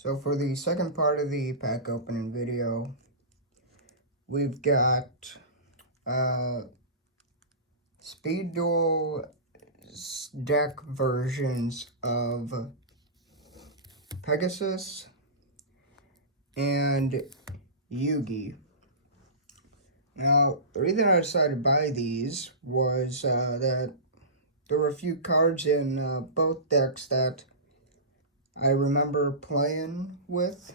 So for the second part of the pack opening video, we've got speed duel deck versions of Pegasus and Yugi. Now, the reason I decided to buy these was that there were a few cards in both decks that I remember playing with.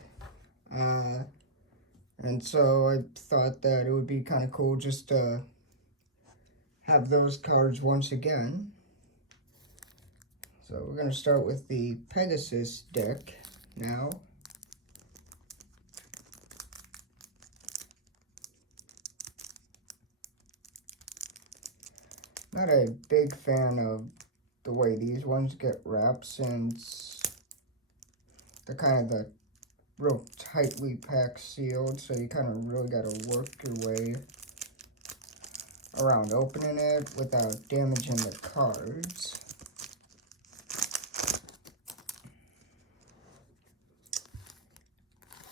And so I thought that it would be kind of cool just to have those cards once again. So we're going to start with the Pegasus deck now. Not a big fan of the way these ones get wrapped, since they're kind of the real tightly packed sealed, so you kind of really got to work your way around opening it without damaging the cards.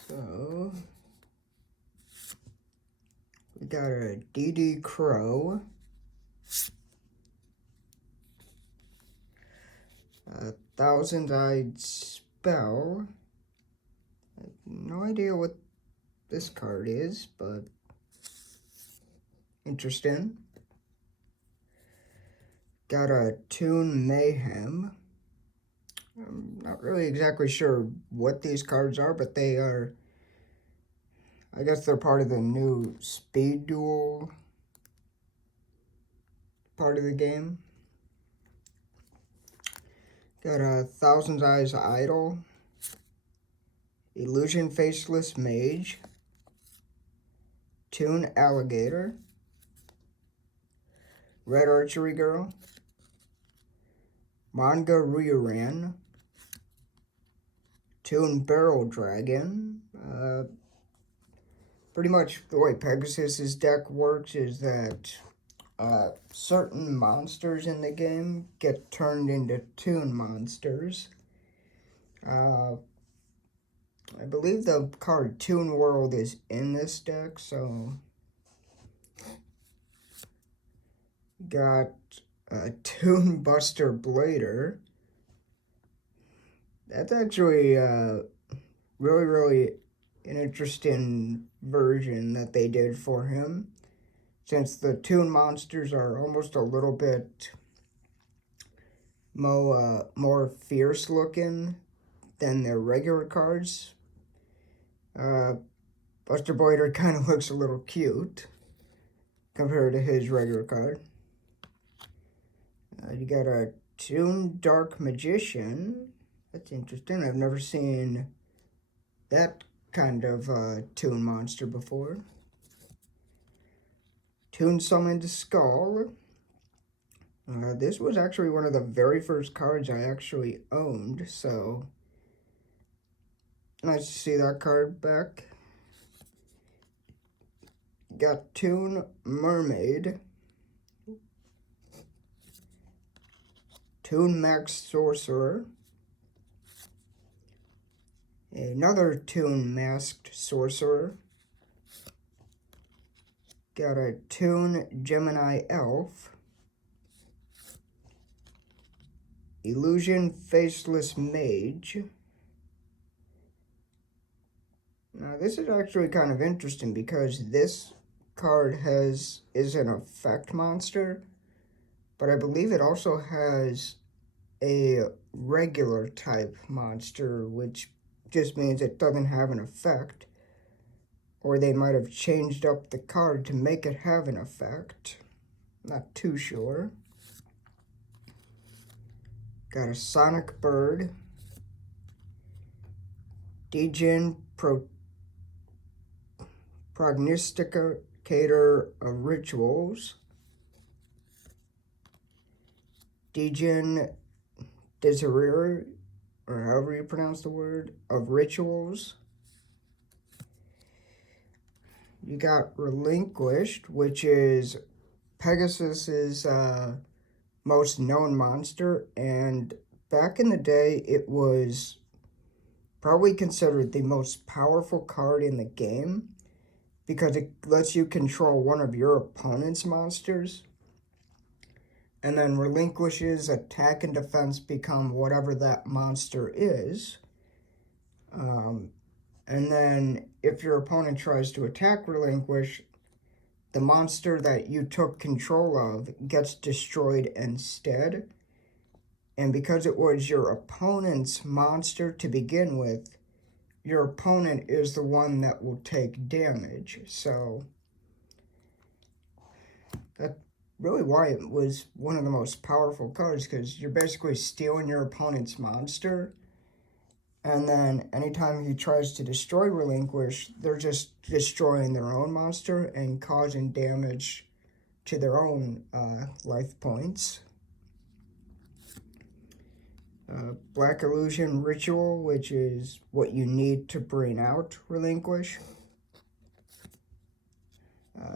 So we got a DD Crow, a Thousand-Eyed Spell. I have no idea what this card is, but interesting. Got a Toon Mayhem. I'm not really exactly sure what these cards are, but they are, I guess they're part of the new Speed Duel part of the game. Got a Thousand Eyes Idol, Illusion Faceless Mage, Toon Alligator, Red Archery Girl, Manga Ryuran, Toon Barrel Dragon. Pretty much the way Pegasus's deck works is that certain monsters in the game get turned into Toon monsters. I believe the card Toon World is in this deck, so got Toon Buster Blader. That's actually really an interesting version that they did for him, since the Toon monsters are almost a little bit more fierce looking than their regular cards. Buster Blader kind of looks a little cute compared to his regular card. You got a Toon Dark Magician. That's interesting. I've never seen that kind of Toon monster before. Toon Summoned Skull. This was actually one of the very first cards I actually owned, so nice to see that card back. Got Toon Mermaid, Toon Max Sorcerer, another Toon Masked Sorcerer, got a Toon Gemini Elf, Illusion Faceless Mage. Now this is actually kind of interesting because this card is an effect monster, but I believe it also has a regular type monster, which just means it doesn't have an effect, or they might have changed up the card to make it have an effect. Not too sure. Got a Sonic Bird, Djinn Prognosticator of Rituals, Djinn Desiree, or however you pronounce the word, of Rituals. You got Relinquished, which is Pegasus's most known monster, and back in the day it was probably considered the most powerful card in the game because it lets you control one of your opponent's monsters, and then relinquishes attack and defense become whatever that monster is. And then if your opponent tries to attack relinquish, the monster that you took control of gets destroyed instead. And because it was your opponent's monster to begin with, your opponent is the one that will take damage. So that's really why it was one of the most powerful cards, because you're basically stealing your opponent's monster. And then anytime he tries to destroy relinquish, they're just destroying their own monster and causing damage to their own life points. Black Illusion Ritual, which is what you need to bring out relinquish.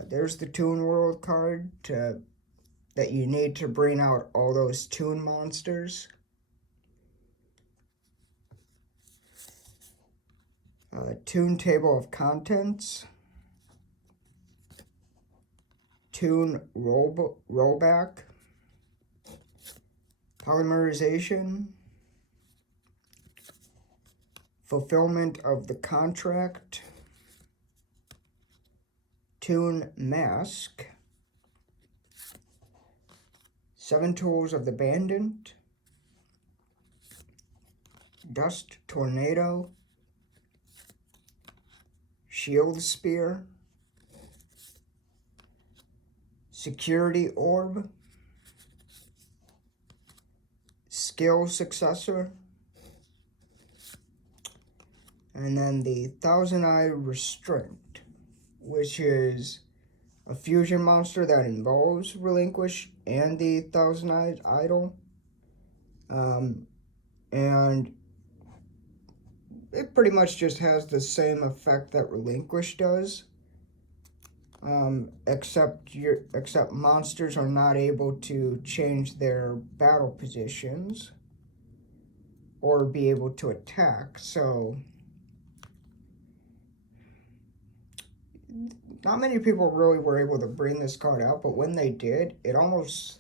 There's the Toon World card that you need to bring out all those Toon monsters. Toon Table of Contents. Toon Rollback. Polymerization. Fulfillment of the Contract. Toon Mask. 7 Tools of the Bandit. Dust Tornado. Shield Spear. Security Orb. Skill Successor. And then the Thousand Eye Restraint, which is a fusion monster that involves relinquish and the Thousand Eyes Idol. And it pretty much just has the same effect that relinquish does, except monsters are not able to change their battle positions or be able to attack. So not many people really were able to bring this card out, but when they did, it almost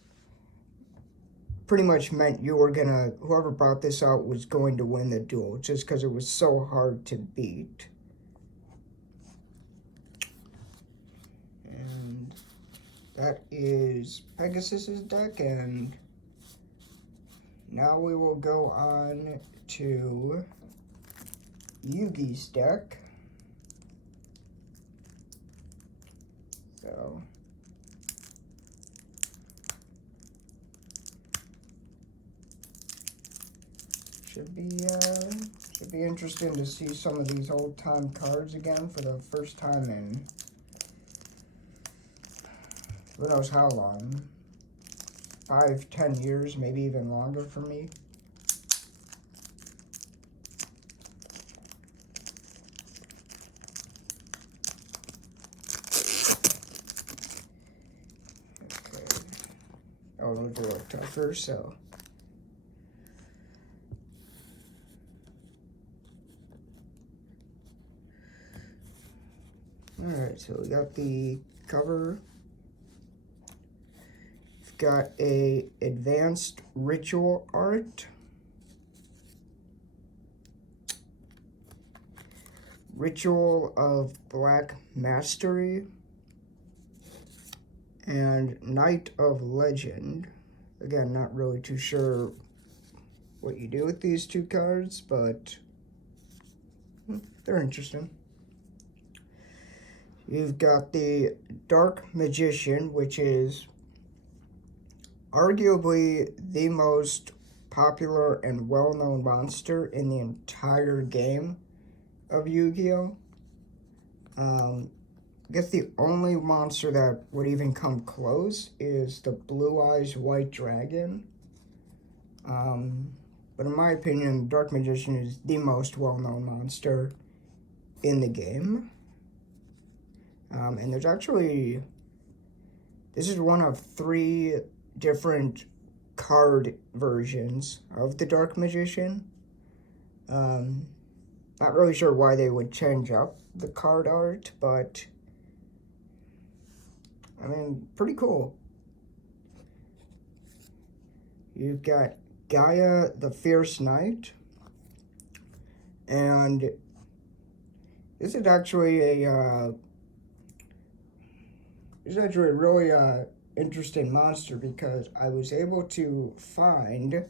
pretty much meant whoever brought this out was going to win the duel, just because it was so hard to beat. And that is Pegasus's deck, and now we will go on to Yugi's deck. So should be interesting to see some of these old time cards again for the first time in who knows how long. 5-10 years, maybe even longer for me. Okay. Oh, those are a little tougher, so. Alright, so we got the cover. We've got a advanced ritual art. Ritual of Black Mastery. And Knight of Legend. Again, not really too sure what you do with these two cards, but they're interesting. You've got the Dark Magician, which is arguably the most popular and well-known monster in the entire game of Yu-Gi-Oh! I guess the only monster that would even come close is the Blue Eyes White Dragon. But in my opinion, Dark Magician is the most well-known monster in the game. And there's actually, this is one of 3 different card versions of the Dark Magician. Not really sure why they would change up the card art, but I mean, pretty cool. You've got Gaia the Fierce Knight, and this is actually a really interesting monster because I was able to find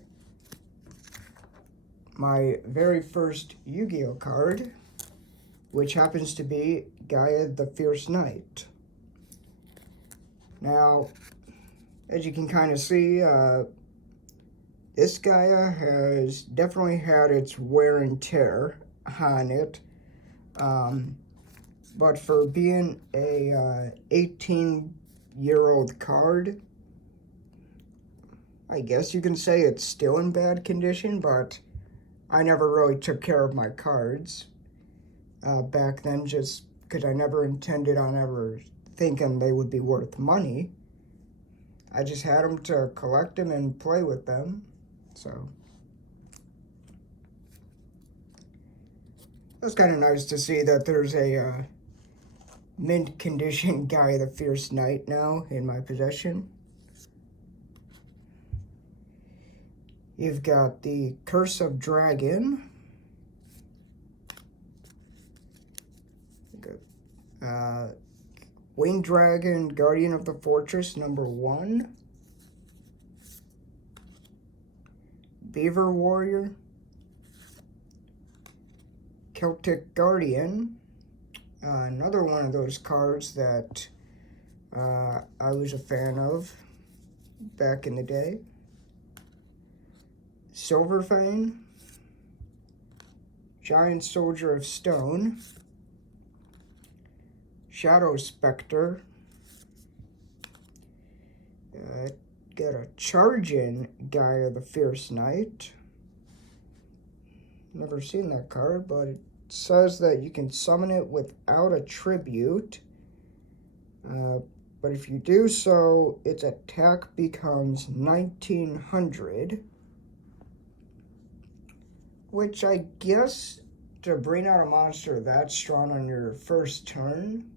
my very first Yu-Gi-Oh card, which happens to be Gaia the Fierce Knight. Now, as you can kind of see, this Gaia has definitely had its wear and tear on it. But for being a 18-year-old card, I guess you can say it's still in bad condition, but I never really took care of my cards back then, just because I never intended on ever thinking they would be worth money. I just had them to collect them and play with them. So it's kind of nice to see that there's a mint condition Gaia the Fierce Knight now in my possession. You've got the Curse of Dragon. Winged Dragon, Guardian of the Fortress, #1. Beaver Warrior. Celtic Guardian. Another one of those cards that I was a fan of back in the day. Silverfang. Giant Soldier of Stone. Shadow Spectre. Got a Charging Gaia the Fierce Knight. Never seen that card, but it says that you can summon it without a tribute. But if you do so, its attack becomes 1900. Which I guess to bring out a monster that strong on your first turn,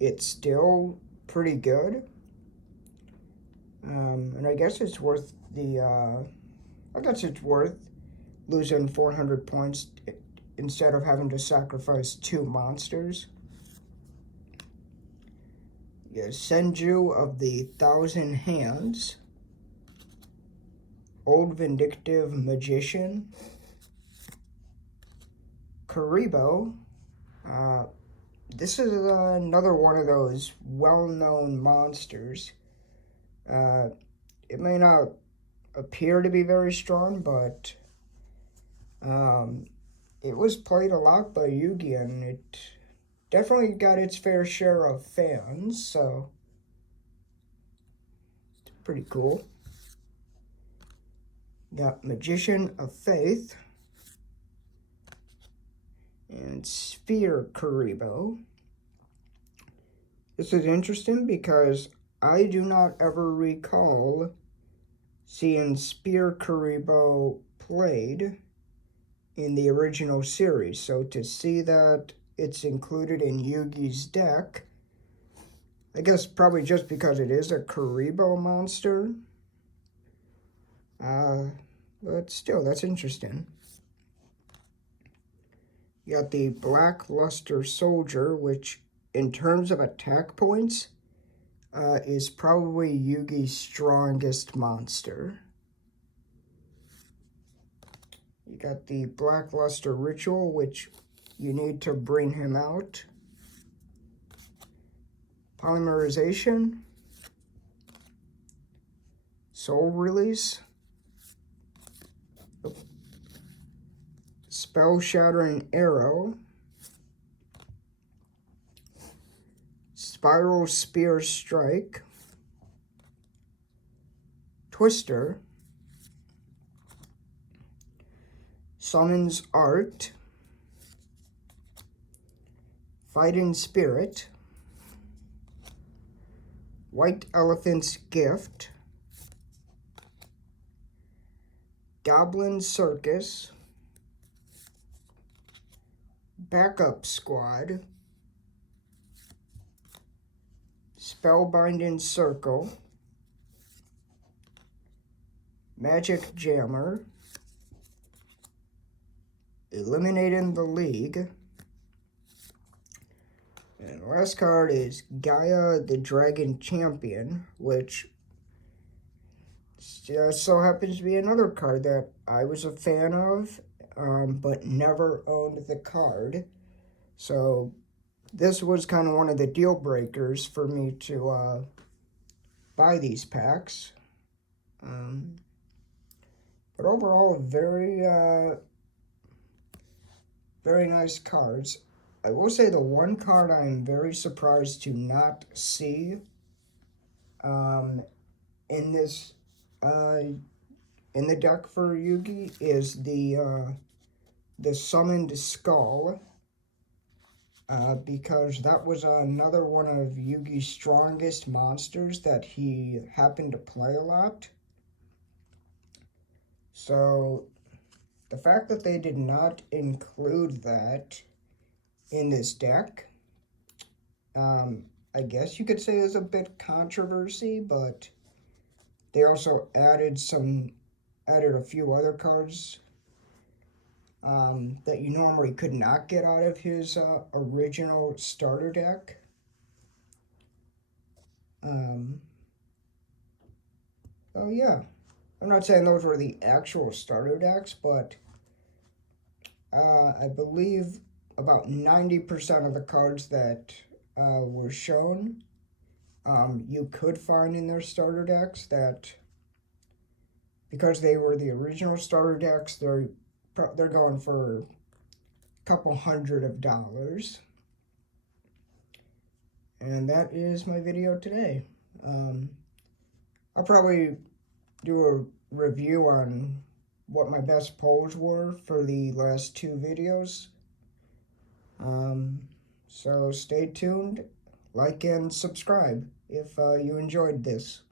it's still pretty good. And I guess it's worth losing 400 points instead of having to sacrifice 2 monsters. Yeah, Senju of the Thousand Hands. Old Vindictive Magician. Karibo. This is another one of those well-known monsters. It may not appear to be very strong, but it was played a lot by Yu-Gi-Oh! And it definitely got its fair share of fans, so it's pretty cool. Got Magician of Faith and Sphere Karibo. This is interesting because I do not ever recall seeing Sphere Karibo played in the original series. So to see that it's included in Yugi's deck, I guess probably just because it is a Karibo monster. But still, that's interesting. You got the Black Luster Soldier, which in terms of attack points, is probably Yugi's strongest monster. You got the Black Luster Ritual, which you need to bring him out. Polymerization. Soul Release. Spell Shattering Arrow. Spiral Spear Strike. Twister. Summons Art. Fighting Spirit. White Elephant's Gift. Goblin Circus. Backup Squad, Spellbinding Circle, Magic Jammer, Eliminating the League, and the last card is Gaia the Dragon Champion, which so happens to be another card that I was a fan of, but never owned the card. So this was kind of one of the deal breakers for me to buy these packs. But overall, very nice cards. I will say the one card I'm very surprised to not see in this in the deck for Yugi is the Summoned Skull, because that was another one of Yugi's strongest monsters that he happened to play a lot. So the fact that they did not include that in this deck, I guess you could say is a bit controversy, but they also added a few other cards that you normally could not get out of his original starter deck. Oh yeah, I'm not saying those were the actual starter decks, but I believe about 90% of the cards that were shown, you could find in their starter decks. That because they were the original starter decks, they're going for a couple $100. And that is my video today. I'll probably do a review on what my best pulls were for the last two videos. So stay tuned, like and subscribe if you enjoyed this.